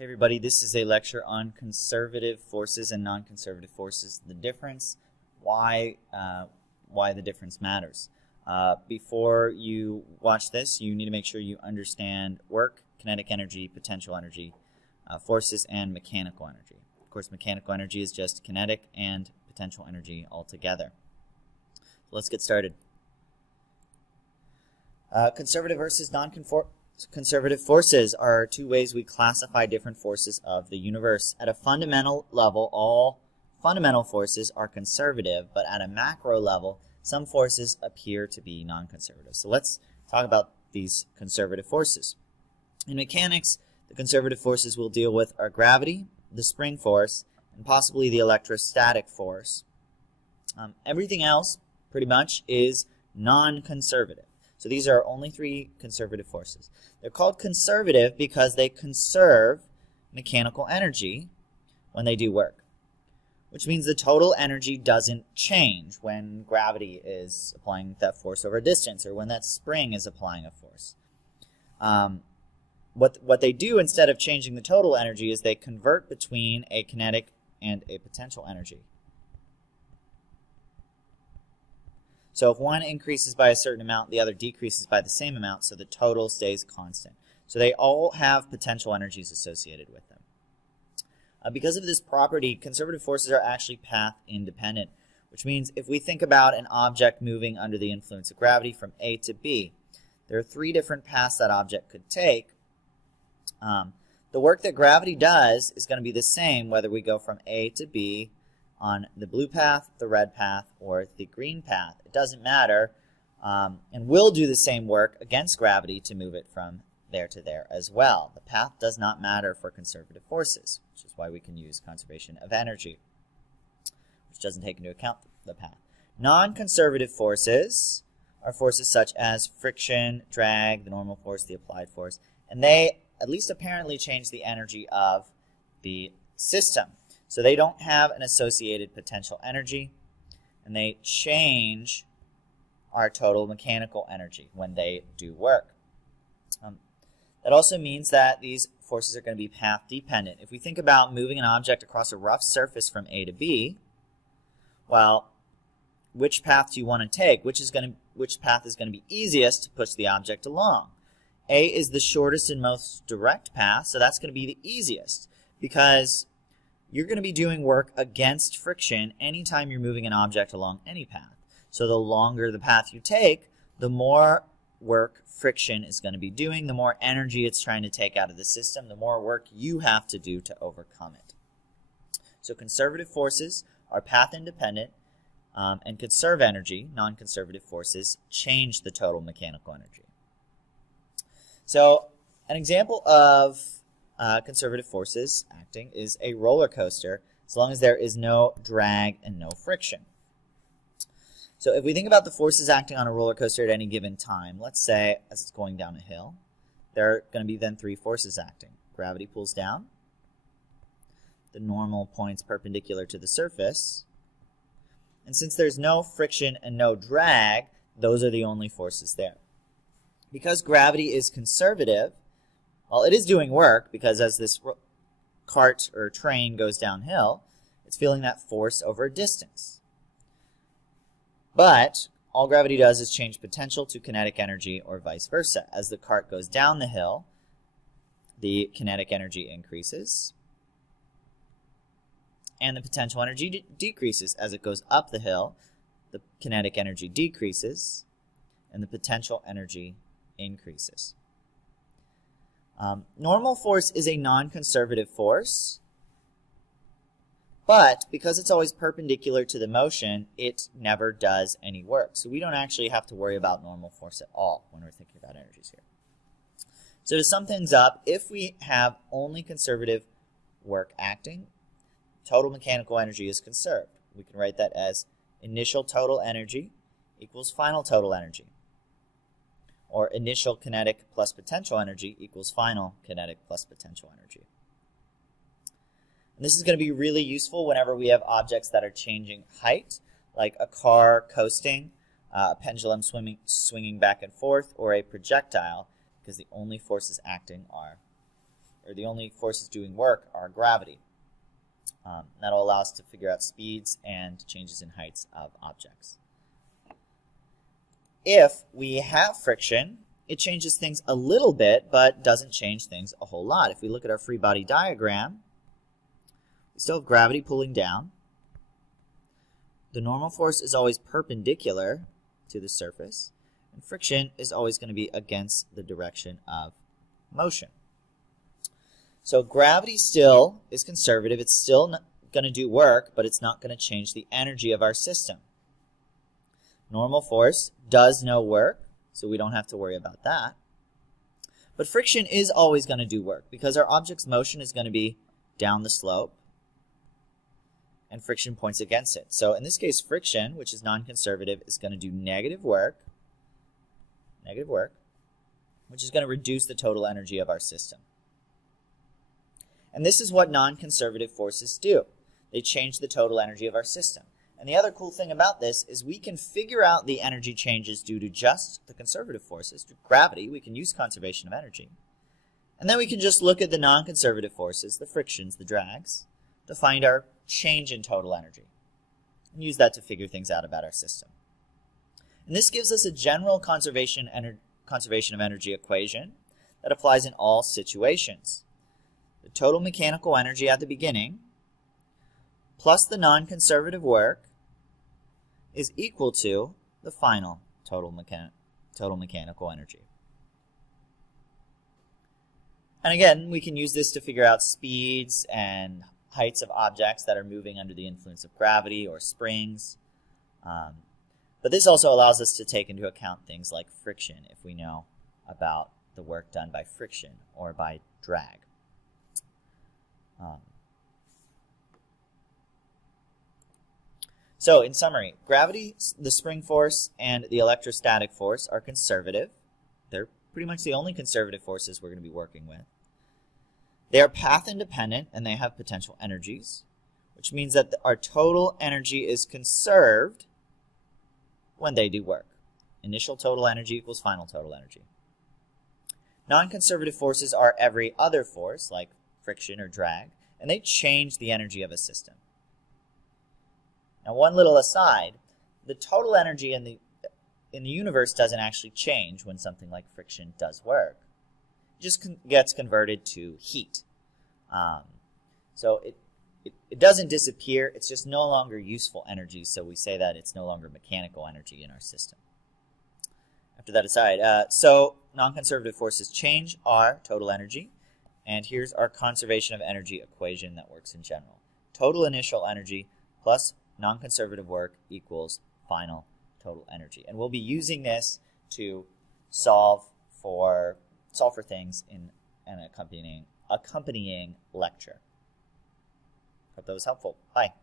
Hey everybody, this is a lecture on conservative forces and non-conservative forces, the difference, why the difference matters. Before you watch this, you need to make sure you understand work, kinetic energy, potential energy, forces, and mechanical energy. Of course, mechanical energy is just kinetic and potential energy altogether. So let's get started. Conservative versus non-conservative forces are two ways we classify different forces of the universe. At a fundamental level, all fundamental forces are conservative, but at a macro level, some forces appear to be non-conservative. So let's talk about these conservative forces. In mechanics, the conservative forces we'll deal with are gravity, the spring force, and possibly the electrostatic force. Everything else, pretty much, is non-conservative. So these are only three conservative forces. They're called conservative because they conserve mechanical energy when they do work, which means the total energy doesn't change when gravity is applying that force over a distance or when that spring is applying a force. What they do instead of changing the total energy is they convert between a kinetic and a potential energy. So if one increases by a certain amount, the other decreases by the same amount, so the total stays constant. So they all have potential energies associated with them. Because of this property, conservative forces are actually path independent, which means if we think about an object moving under the influence of gravity from A to B, there are three different paths that object could take. The work that gravity does is going to be the same whether we go from A to B on the blue path, the red path, or the green path. It doesn't matter, and we'll do the same work against gravity to move it from there to there as well. The path does not matter for conservative forces, which is why we can use conservation of energy, which doesn't take into account the path. Non-conservative forces are forces such as friction, drag, the normal force, the applied force, and they at least apparently change the energy of the system. So they don't have an associated potential energy, and they change our total mechanical energy when they do work. That also means that these forces are going to be path dependent. If we think about moving an object across a rough surface from A to B, well, which path do you want to take? Which path is going to be easiest to push the object along? A is the shortest and most direct path, so that's going to be the easiest because you're going to be doing work against friction anytime you're moving an object along any path. So the longer the path you take, the more work friction is going to be doing, the more energy it's trying to take out of the system, the more work you have to do to overcome it. So conservative forces are path independent and conserve energy. Non-conservative forces change the total mechanical energy. So an example of conservative forces acting is a roller coaster, as long as there is no drag and no friction. So if we think about the forces acting on a roller coaster at any given time, let's say as it's going down a hill, there are going to be then three forces acting. Gravity pulls down, the normal points perpendicular to the surface, and since there's no friction and no drag, those are the only forces there. Because gravity is conservative, well, it is doing work because as this cart or train goes downhill, it's feeling that force over a distance. But all gravity does is change potential to kinetic energy or vice versa. As the cart goes down the hill, the kinetic energy increases and the potential energy decreases. As it goes up the hill, the kinetic energy decreases and the potential energy increases. Normal force is a non-conservative force, but because it's always perpendicular to the motion, it never does any work. So we don't actually have to worry about normal force at all when we're thinking about energies here. So to sum things up, if we have only conservative work acting, total mechanical energy is conserved. We can write that as initial total energy equals final total energy, or initial kinetic plus potential energy equals final kinetic plus potential energy. And this is going to be really useful whenever we have objects that are changing height, like a car coasting, a pendulum swinging back and forth, or a projectile, because the only forces acting are or the only forces doing work are gravity. That'll allow us to figure out speeds and changes in heights of objects. If we have friction, it changes things a little bit, but doesn't change things a whole lot. If we look at our free body diagram, we still have gravity pulling down. The normal force is always perpendicular to the surface, and friction is always going to be against the direction of motion. So gravity still is conservative. It's still going to do work, but it's not going to change the energy of our system. Normal force does no work, so we don't have to worry about that. But friction is always going to do work because our object's motion is going to be down the slope, and friction points against it. So in this case, friction, which is non-conservative, is going to do negative work, which is going to reduce the total energy of our system. And this is what non-conservative forces do. They change the total energy of our system. And the other cool thing about this is we can figure out the energy changes due to just the conservative forces, to gravity. We can use conservation of energy. And then we can just look at the non-conservative forces, the frictions, the drags, to find our change in total energy and use that to figure things out about our system. And this gives us a general conservation of energy equation that applies in all situations. The total mechanical energy at the beginning plus the non-conservative work is equal to the final total mechanical energy. And again, we can use this to figure out speeds and heights of objects that are moving under the influence of gravity or springs. But this also allows us to take into account things like friction if we know about the work done by friction or by drag. So in summary, gravity, the spring force, and the electrostatic force are conservative. They're pretty much the only conservative forces we're going to be working with. They are path independent and they have potential energies, which means that our total energy is conserved when they do work. Initial total energy equals final total energy. Non-conservative forces are every other force, like friction or drag, and they change the energy of a system. Now, one little aside, the total energy in the universe doesn't actually change when something like friction does work. It just gets converted to heat. So it doesn't disappear, it's just no longer useful energy, so we say that it's no longer mechanical energy in our system. After that aside, so non-conservative forces change our total energy, and here's our conservation of energy equation that works in general. Total initial energy plus non-conservative work equals final total energy. And we'll be using this to solve for things in an accompanying lecture. Hope that was helpful. Bye.